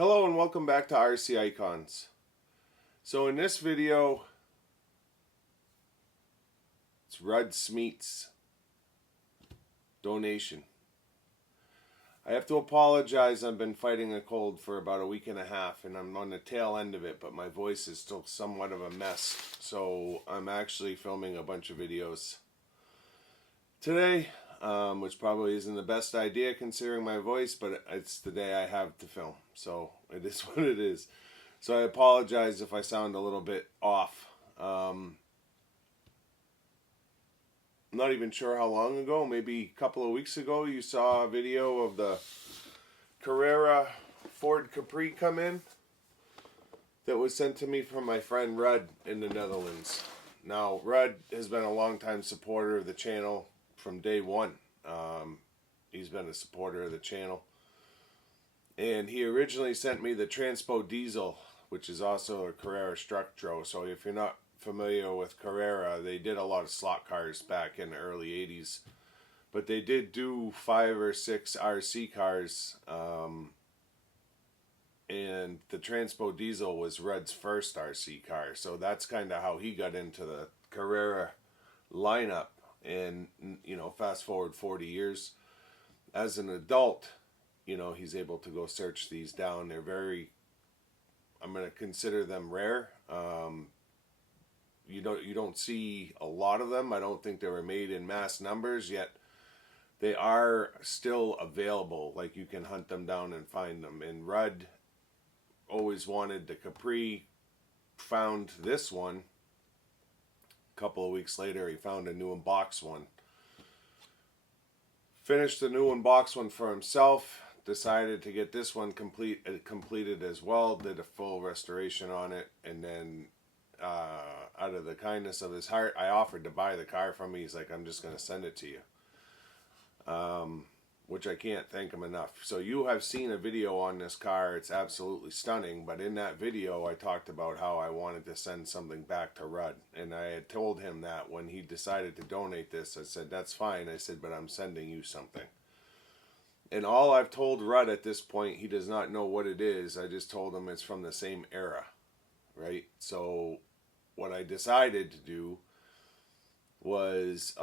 Hello and welcome back to RC Icons. So in this video, it's Rudd Smeat's donation. I have to apologize, I've been fighting a cold for about a week and a half and I'm on the tail end of it, but my voice is still somewhat of a mess. So I'm actually filming a bunch of videos today, which probably isn't the best idea considering my voice, but it's the day I have to film. So it is what it is. So I apologize if I sound a little bit off. I'm not even sure how long ago, maybe a couple of weeks ago, you saw a video of the Carrera Ford Capri come in that was sent to me from my friend Rudd in the Netherlands. Now, Rudd has been a longtime supporter of the channel from day one. He's been a supporter of the channel. And he originally sent me the Transpo Diesel, which is also a Carrera Structro. So if you're not familiar with Carrera, they did a lot of slot cars back in the early 80s. But they did do 5 or 6 RC cars. And the Transpo Diesel was Rudd's first RC car. So that's kind of how he got into the Carrera lineup. And, you know, fast forward 40 years. As an adult, you know, he's able to go search these down. They're very, I'm going to consider them rare. You don't see a lot of them. I don't think they were made in mass numbers, yet they are still available. Like, you can hunt them down and find them. And Rudd always wanted the Capri, found this one. A couple of weeks later, he found a new unboxed one. Finished the new unboxed one for himself. Decided to get this one completed as well. Did a full restoration on it, and then out of the kindness of his heart, I offered to buy the car from him. He's like, I'm just going to send it to you, which I can't thank him enough. So you have seen a video on this car. It's absolutely stunning, but in that video I talked about how I wanted to send something back to Rudd, and I had told him that when he decided to donate this, I said, that's fine. I said, but I'm sending you something. And all I've told Rudd at this point, he does not know what it is. I just told him it's from the same era, right? So what I decided to do was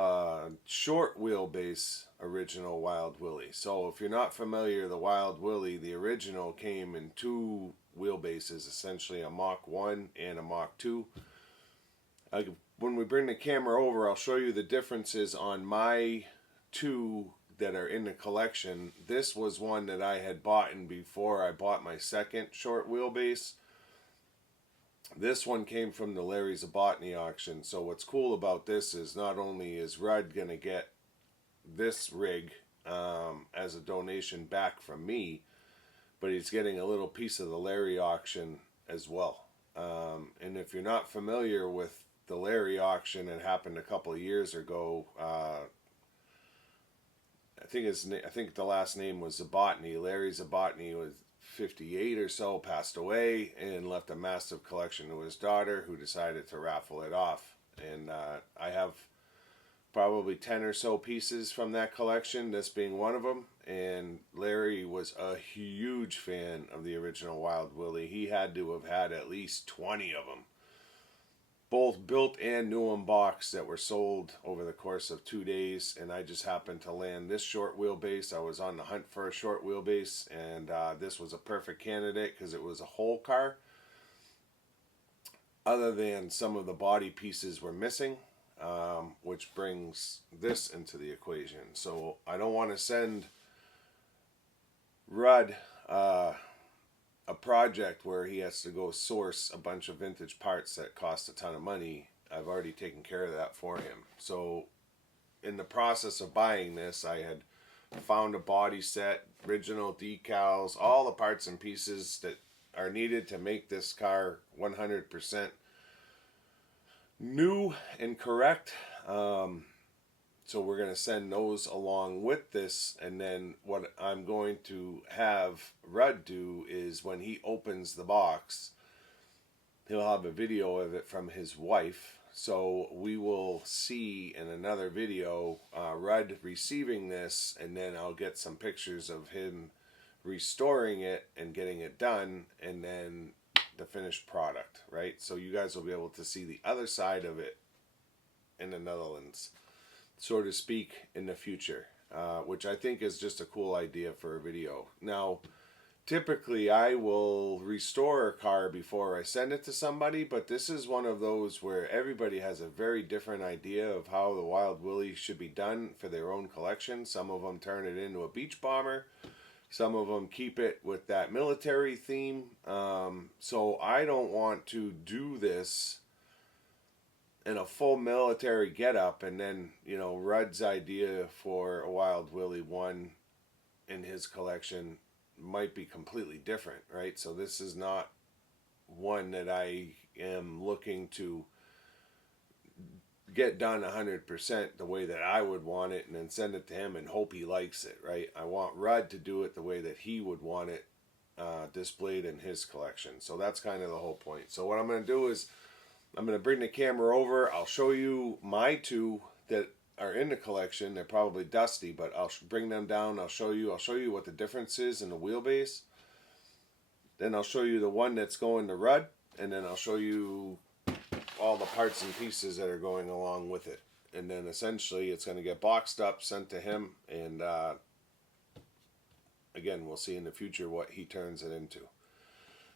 short wheelbase original Wild Willie. So if you're not familiar, the Wild Willie, the original, came in 2 wheelbases, essentially a Mk1 and a Mk2. When we bring the camera over, I'll show you the differences on my 2 that are in the collection. This was one that I had bought in before I bought my second short wheelbase. This one came from the Larry Zabatny auction. So what's cool about this is not only is Rudd going to get this rig as a donation back from me, but he's getting a little piece of the Larry auction as well. And if you're not familiar with the Larry auction, it happened a couple of years ago. I think the last name was Zabatny. Larry Zabatny was 58 or so, passed away, and left a massive collection to his daughter, who decided to raffle it off. And I have probably 10 or so pieces from that collection, this being one of them. And Larry was a huge fan of the original Wild Willie. He had to have had at least 20 of them, both built and new unboxed, that were sold over the course of 2 days. And I just happened to land this short wheelbase. I was on the hunt for a short wheelbase, and this was a perfect candidate because it was a whole car, other than some of the body pieces were missing, which brings this into the equation. So I don't want to send Rudd a project where he has to go source a bunch of vintage parts that cost a ton of money. I've already taken care of that for him. So in the process of buying this, I had found a body set, original decals, all the parts and pieces that are needed to make this car 100% new and correct. So we're going to send those along with this, and then what I'm going to have Rudd do is when he opens the box, he'll have a video of it from his wife. So we will see in another video Rudd receiving this, and then I'll get some pictures of him restoring it and getting it done, and then the finished product, right? So you guys will be able to see the other side of it in the Netherlands, so to speak, in the future, which I think is just a cool idea for a video. Now, typically I will restore a car before I send it to somebody, but this is one of those where everybody has a very different idea of how the Wild Willie should be done for their own collection. Some of them turn it into a beach bomber. Some of them keep it with that military theme. So I don't want to do this in a full military getup, and then, you know, Rudd's idea for a Wild Willie 1 in his collection might be completely different, right? So this is not one that I am looking to get done 100% the way that I would want it and then send it to him and hope he likes it, right? I want Rudd to do it the way that he would want it displayed in his collection. So that's kind of the whole point. So what I'm going to do is I'm going to bring the camera over. I'll show you my two that are in the collection. They're probably dusty, but I'll bring them down. I'll show you what the difference is in the wheelbase. Then I'll show you the one that's going to Rudd, and then I'll show you all the parts and pieces that are going along with it. And then essentially it's going to get boxed up, sent to him, and again, we'll see in the future what he turns it into.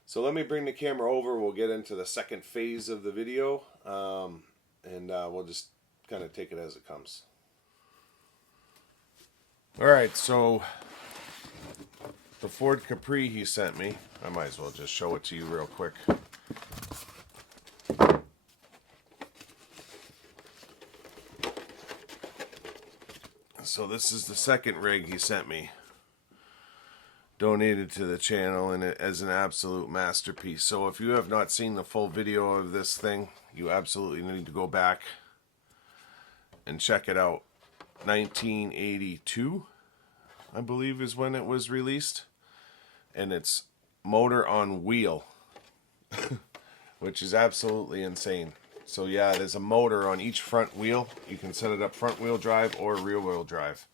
So let me bring the camera over. We'll get into the second phase of the video, and we'll just kind of take it as it comes. Alright, so the Ford Capri he sent me, I might as well just show it to you real quick. So this is the second rig he sent me, donated to the channel, and it as an absolute masterpiece. So if you have not seen the full video of this thing, you absolutely need to go back and check it out. 1982, I believe, is when it was released, and it's motor on wheel, which is absolutely insane. So yeah, there's a motor on each front wheel. You can set it up front wheel drive or rear wheel drive.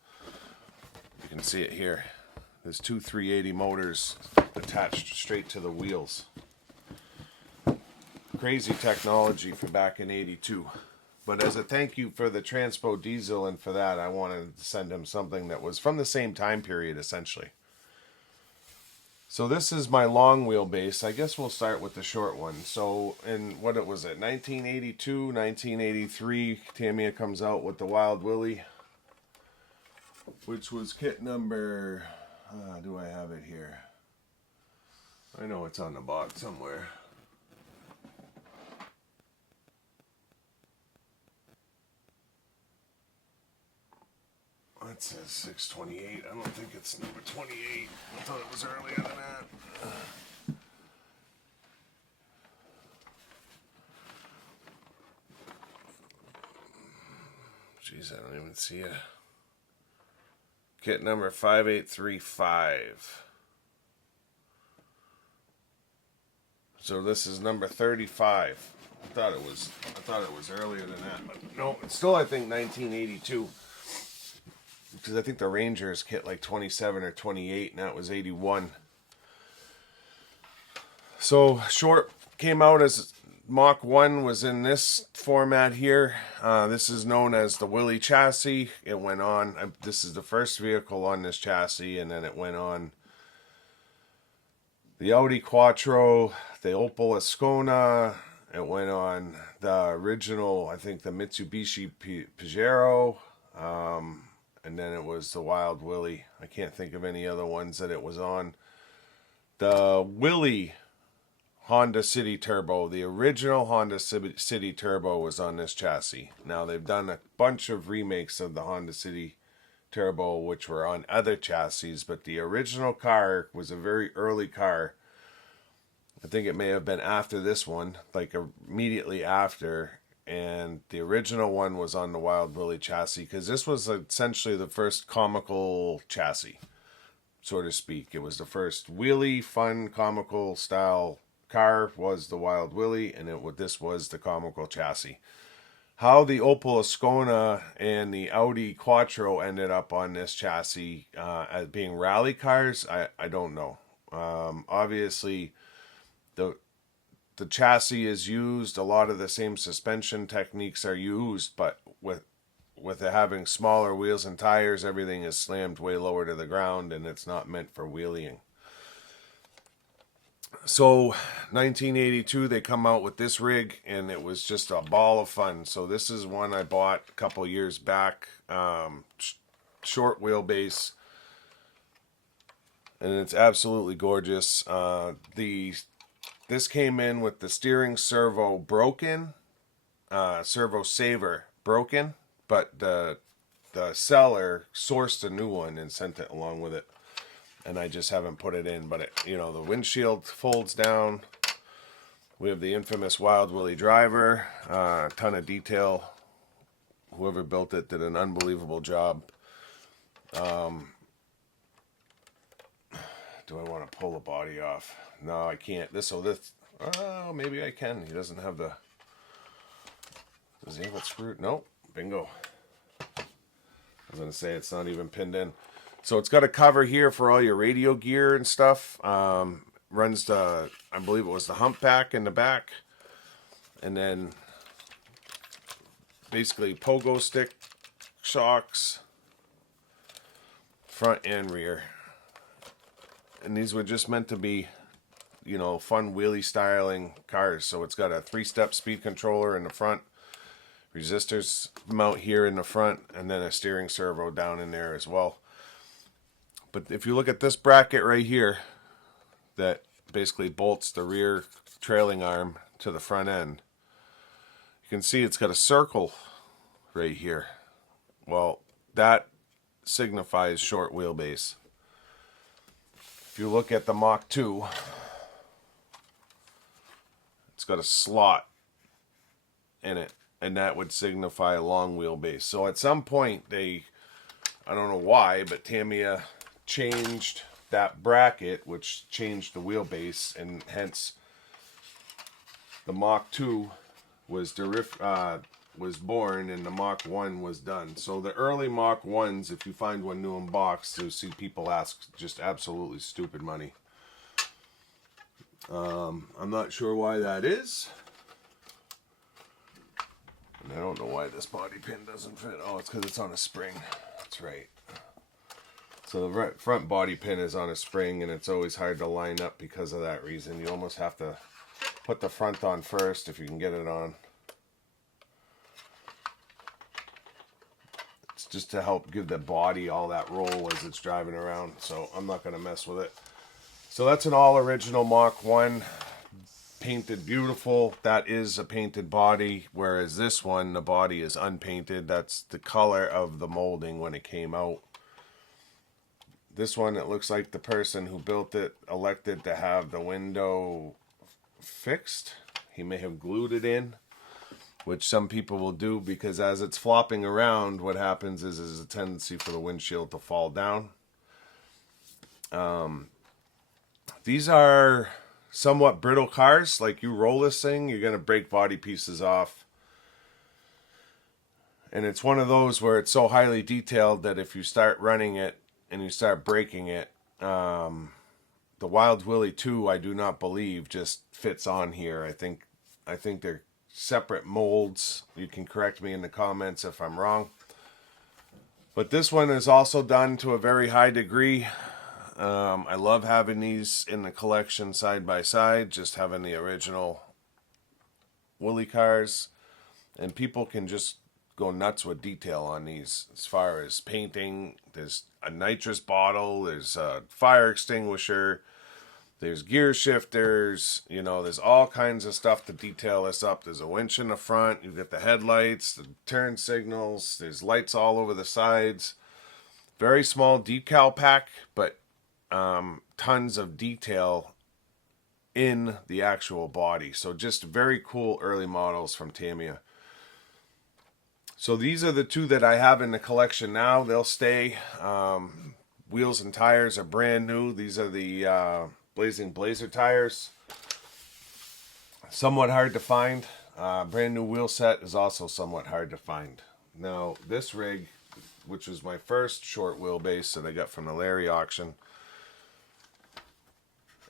You can see it here. There's two 380 motors attached straight to the wheels. Crazy technology for back in 82. But as a thank you for the Transpo diesel and for that, I wanted to send him something that was from the same time period, essentially. So this is my long wheelbase. I guess we'll start with the short one. So in, what it was it, 1982, 1983, Tamiya comes out with the Wild Willie, which was kit number, do I have it here? I know it's on the box somewhere. That says 628. I don't think it's number 28. I thought it was earlier than that. Jeez, I don't even see it. Kit number 5835. So this is number 35. I thought it was earlier than that, but no, it's still, I think, 1982. Because I think the Ranger's kit like 27 or 28, and that was 81. So short came out as Mach 1, was in this format here. This is known as the Willie chassis. It went on, this is the first vehicle on this chassis, and then it went on the Audi Quattro, the Opel Ascona. It went on the original, I think, the Mitsubishi Pajero. And then it was the Wild Willie. I can't think of any other ones that it was on. The Willie Honda City Turbo, the original Honda City Turbo, was on this chassis. Now they've done a bunch of remakes of the Honda City Turbo, which were on other chassis, but the original car was a very early car. I think it may have been after this one, like immediately after. And the original one was on the Wild Willie chassis, because this was essentially the first comical chassis, so to speak. It was the first wheelie, fun, comical style car was the Wild Willie, and this was the comical chassis. How the Opel Ascona and the Audi Quattro ended up on this chassis as being rally cars, I don't know. Obviously, the chassis is used. A lot of the same suspension techniques are used, but with it having smaller wheels and tires, everything is slammed way lower to the ground, and it's not meant for wheeling. So 1982 they come out with this rig, and it was just a ball of fun. So this is one I bought a couple years back, short wheelbase, and it's absolutely gorgeous. This came in with the steering servo broken, servo saver broken, but the seller sourced a new one and sent it along with it. And I just haven't put it in, but it, you know, the windshield folds down. We have the infamous Wild Willie driver, a ton of detail. Whoever built it did an unbelievable job. Do I want to pull the body off? No, I can't. Oh, maybe I can. He doesn't have the, does he have it screwed? Nope. Bingo. I was going to say it's not even pinned in. So it's got a cover here for all your radio gear and stuff. Runs the, I believe it was the humpback in the back. And then basically pogo stick shocks, front and rear. And these were just meant to be, you know, fun wheelie styling cars. So it's got a 3-step speed controller in the front, resistors mount here in the front, and then a steering servo down in there as well. But if you look at this bracket right here, that basically bolts the rear trailing arm to the front end, you can see it's got a circle right here. Well, that signifies short wheelbase. If you look at the Mk1, it's got a slot in it, and that would signify a long wheelbase. So at some point, I don't know why, but Tamiya changed that bracket, which changed the wheelbase, and hence the Mk2 was born and the Mk1 was done. So the early Mk1s, if you find one new in box, you'll see people ask just absolutely stupid money. I'm not sure why that is. And I don't know why this body pin doesn't fit. Oh, it's because it's on a spring. That's right. So the front body pin is on a spring, and it's always hard to line up because of that reason. You almost have to put the front on first if you can get it on. It's just to help give the body all that roll as it's driving around. So I'm not going to mess with it. So that's an all original Mk1, painted beautiful. That is a painted body, whereas this one, the body is unpainted. That's the color of the molding when it came out. This one, it looks like the person who built it elected to have the window fixed. He may have glued it in, which some people will do, because as it's flopping around, what happens is there's a tendency for the windshield to fall down. These are somewhat brittle cars. Like, you roll this thing, you're going to break body pieces off. And it's one of those where it's so highly detailed that if you start running it and you start breaking it, the Wild Willie 2, I do not believe, just fits on here. I think they're separate molds. You can correct me in the comments if I'm wrong. But this one is also done to a very high degree. I love having these in the collection side by side, just having the original Willie cars. And people can just go nuts with detail on these as far as painting. There's a nitrous bottle, there's a fire extinguisher, there's gear shifters, you know, there's all kinds of stuff to detail this up. There's a winch in the front, you've got the headlights, the turn signals, there's lights all over the sides. Very small decal pack, but tons of detail in the actual body. So just very cool early models from Tamiya. So these are the two that I have in the collection now. They'll stay. Wheels and tires are brand new. These are the Blazing Blazer tires. Somewhat hard to find. Brand new wheel set is also somewhat hard to find. Now, this rig, which was my first short wheelbase that I got from the Larry auction,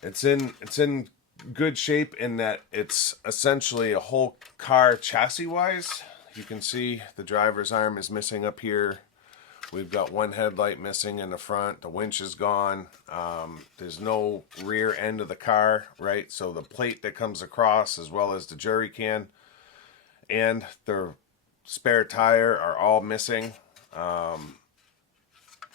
it's in good shape in that it's essentially a whole car chassis wise. You can see the driver's arm is missing up here. We've got one headlight missing in the front. The winch is gone. There's no rear end of the car, right? So the plate that comes across, as well as the jerry can and the spare tire, are all missing.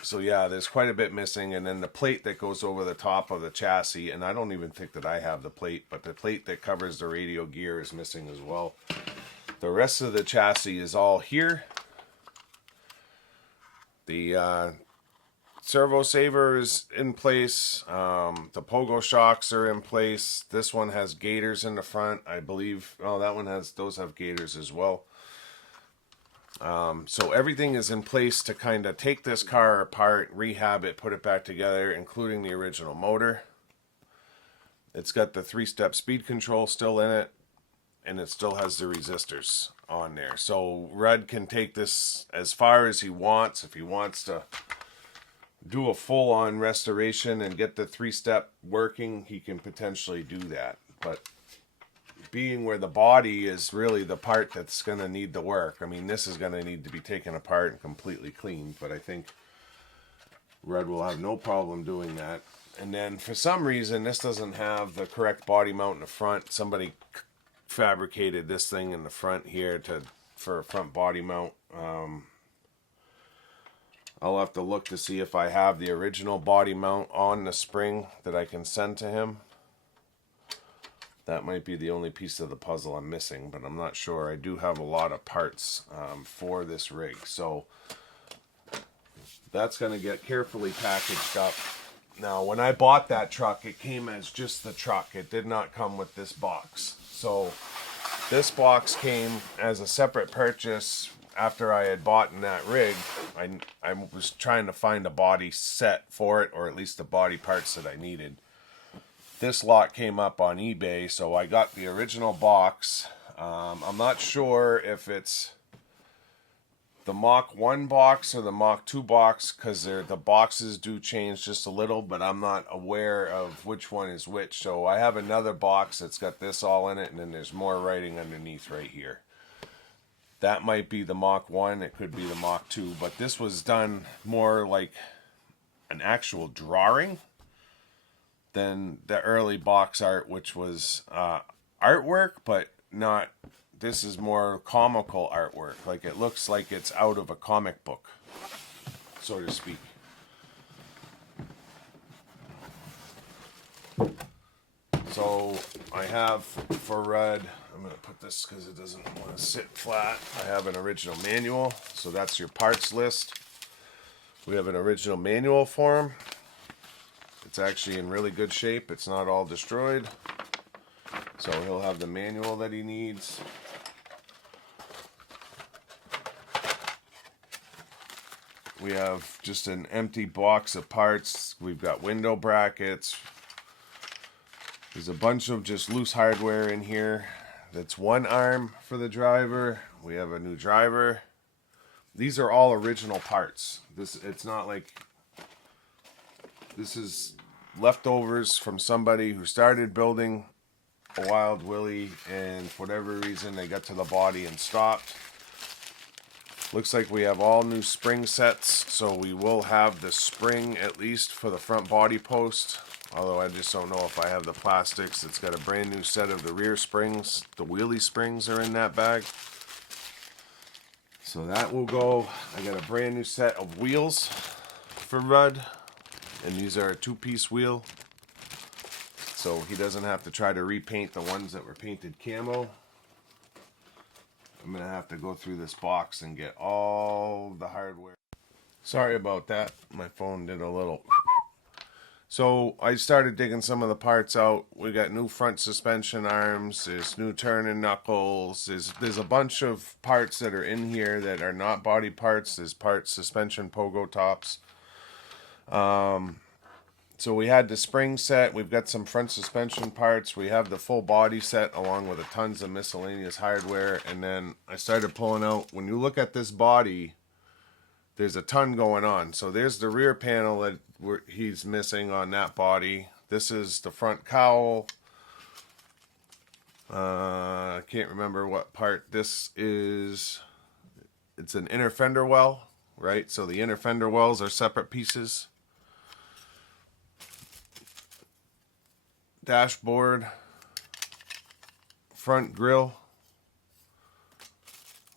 So yeah, there's quite a bit missing. And then the plate that goes over the top of the chassis, and I don't even think that I have the plate, but the plate that covers the radio gear is missing as well. The rest of the chassis is all here. The servo saver is in place. The pogo shocks are in place. This one has gaiters in the front, I believe. Oh, that one has, those have gaiters as well. So everything is in place to kind of take this car apart, rehab it, put it back together, including the original motor. It's got the 3-step speed control still in it, and it still has the resistors on there. So Rudd can take this as far as he wants. If he wants to do a full-on restoration and get the 3-step working, he can potentially do that. But being where the body is really the part that's going to need the work, I mean, this is going to need to be taken apart and completely cleaned, but I think Rudd will have no problem doing that. And then for some reason, this doesn't have the correct body mount in the front. Somebody fabricated this thing in the front here for a front body mount. I'll have to look to see if I have the original body mount on the spring that I can send to him. That might be the only piece of the puzzle I'm missing, but I'm not sure. I do have a lot of parts for this rig, so that's going to get carefully packaged up. Now, when I bought that truck, it came as just the truck. It did not come with this box. So this box came as a separate purchase after I had bought in that rig. I was trying to find a body set for it, or at least the body parts that I needed. This lot came up on eBay, so I got the original box. I'm not sure if it's the Mk1 box or the Mk2 box, because the boxes do change just a little, but I'm not aware of which one is which. So I have another box that's got this all in it, and then there's more writing underneath right here. That might be the Mk1, it could be the Mk2, but this was done more like an actual drawing than the early box art, which was artwork, but not. This is more comical artwork. Like, it looks like it's out of a comic book, so to speak. So I have for Rudd, I'm going to put this because it doesn't want to sit flat. I have an original manual, so that's your parts list. We have an original manual for him. It's actually in really good shape. It's not all destroyed. So he'll have the manual that he needs. We have just an empty box of parts. We've got window brackets. There's a bunch of just loose hardware in here. That's one arm for the driver. We have a new driver. These are all original parts. It's not like this is leftovers from somebody who started building a Wild Willie, and for whatever reason they got to the body and stopped. Looks like we have all new spring sets, so we will have the spring at least for the front body post, although I just don't know if I have the plastics. It's got a brand new set of the rear springs. The wheelie springs are in that bag, so that will go. I got a brand new set of wheels for Rudd, and these are a 2-piece wheel, so he doesn't have to try to repaint the ones that were painted camo. I'm going to have to go through this box and get all the hardware. Sorry about that. My phone did a little. So I started digging some of the parts out. We got new front suspension arms. There's new turning knuckles. There's a bunch of parts that are in here that are not body parts. There's parts, suspension pogo tops. So we had the spring set, we've got some front suspension parts, we have the full body set along with tons of miscellaneous hardware, and then I started pulling out, when you look at this body, there's a ton going on. So there's the rear panel that he's missing on that body. This is the front cowl. I can't remember what part this is. It's an inner fender well, right? So the inner fender wells are separate pieces. Dashboard, front grille,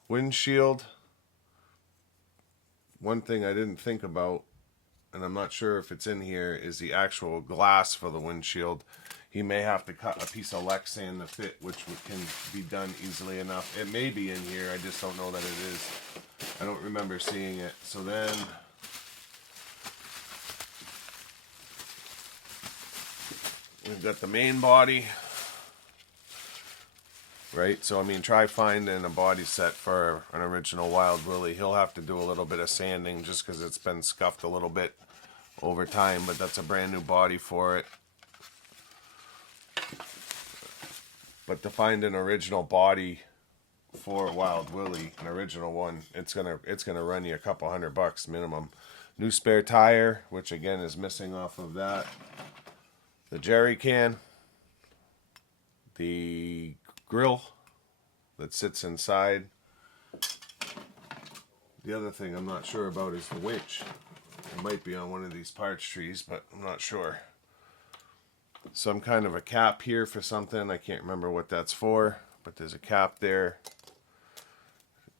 windshield. One thing I didn't think about, and I'm not sure if it's in here, is the actual glass for the windshield. He may have to cut a piece of Lexan to fit, which can be done easily enough. It may be in here, I just don't know that it is. I don't remember seeing it. So then we've got the main body, right? So I mean, try finding a body set for an original Wild Willie. He'll have to do a little bit of sanding just because it's been scuffed a little bit over time, but that's a brand new body for it. But to find an original body for Wild Willie, an original one, it's gonna run you a couple $100 minimum. New spare tire, which again is missing off of that. The jerry can, the grill that sits inside. The other thing I'm not sure about is the winch. It might be on one of these parts trees, but I'm not sure. Some kind of a cap here for something. I can't remember what that's for, but there's a cap there.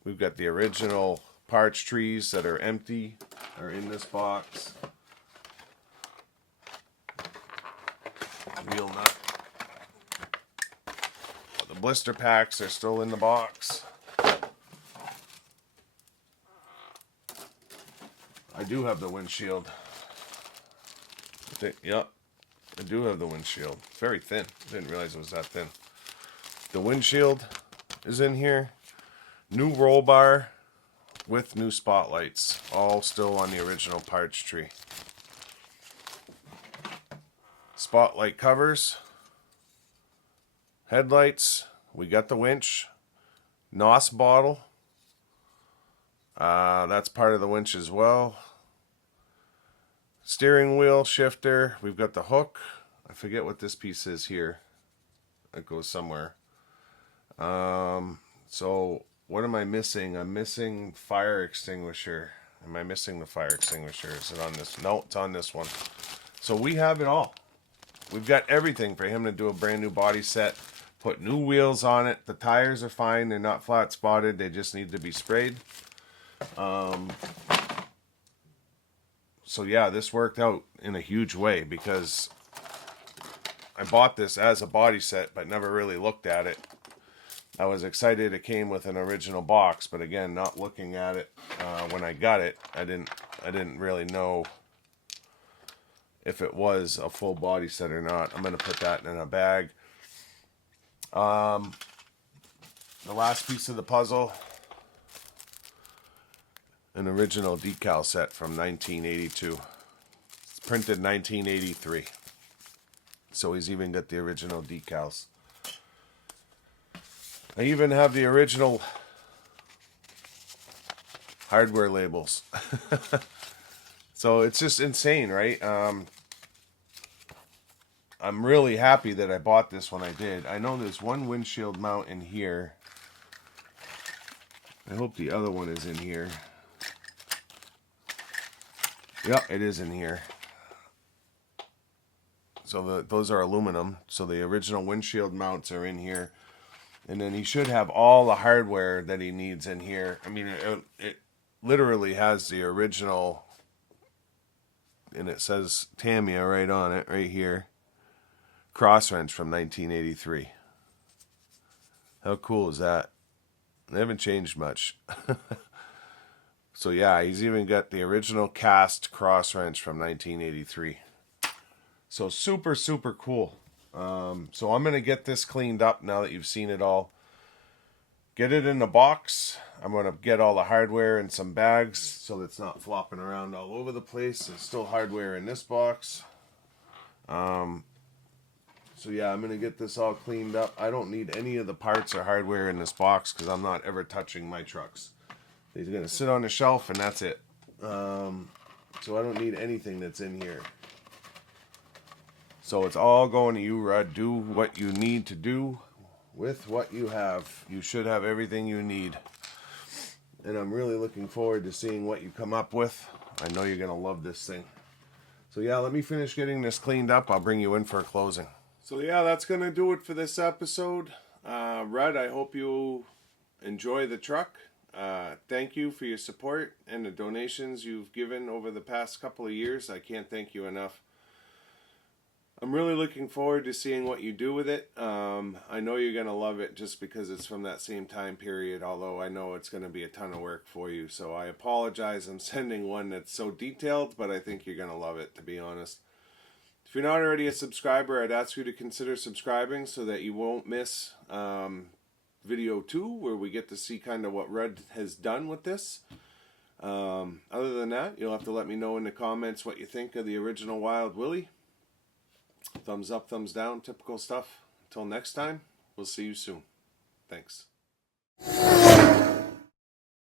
We've got the original parts trees that are empty, are in this box. Wheel nut. The blister packs are still in the box. I do have the windshield. Yep, I do have the windshield. It's very thin. I didn't realize it was that thin. The windshield is in here. New roll bar with new spotlights. All still on the original parts tree. Spotlight covers. Headlights. We got the winch. NOS bottle. That's part of the winch as well. Steering wheel, shifter. We've got the hook. I forget what this piece is here. It goes somewhere. So what am I missing? I'm missing fire extinguisher. Am I missing the fire extinguisher? Is it on this? No, it's on this one. So we have it all. We've got everything for him to do a brand new body set. Put new wheels on it. The tires are fine. They're not flat spotted. They just need to be sprayed. So yeah, this worked out in a huge way because I bought this as a body set but never really looked at it. I was excited it came with an original box, but again, not looking at it when I got it, I didn't really know if it was a full body set or not. I'm going to put that in a bag. The last piece of the puzzle, an original decal set from 1982. It's printed 1983. So he's even got the original decals. I even have the original hardware labels. So it's just insane, right? I'm really happy that I bought this when I did. I know there's one windshield mount in here. I hope the other one is in here. Yeah, it is in here. So those are aluminum. So the original windshield mounts are in here. And then he should have all the hardware that he needs in here. I mean, it literally has the original, and it says Tamiya right on it, right here. Cross wrench from 1983. How cool is that? They haven't changed much. So yeah, he's even got the original cast cross wrench from 1983. So super, super cool. So I'm going to get this cleaned up now that you've seen it all. Get it in the box. I'm going to get all the hardware in some bags so it's not flopping around all over the place. There's still hardware in this box. So yeah, I'm going to get this all cleaned up. I don't need any of the parts or hardware in this box because I'm not ever touching my trucks. These are going to sit on the shelf and that's it. So I don't need anything that's in here. So it's all going to you, Rod. Do what you need to do with what you have. You should have everything you need. And I'm really looking forward to seeing what you come up with. I know you're going to love this thing. So yeah, let me finish getting this cleaned up. I'll bring you in for a closing. So yeah, that's going to do it for this episode. Rudd, I hope you enjoy the truck. Thank you for your support and the donations you've given over the past couple of years. I can't thank you enough. I'm really looking forward to seeing what you do with it. I know you're going to love it just because it's from that same time period, although I know it's going to be a ton of work for you. So I apologize. I'm sending one that's so detailed, but I think you're going to love it, to be honest. If you're not already a subscriber, I'd ask you to consider subscribing so that you won't miss video 2, where we get to see kind of what Rudd has done with this. Other than that, you'll have to let me know in the comments what you think of the original Wild Willie. Thumbs up, thumbs down, typical stuff. Until next time, we'll see you soon. Thanks.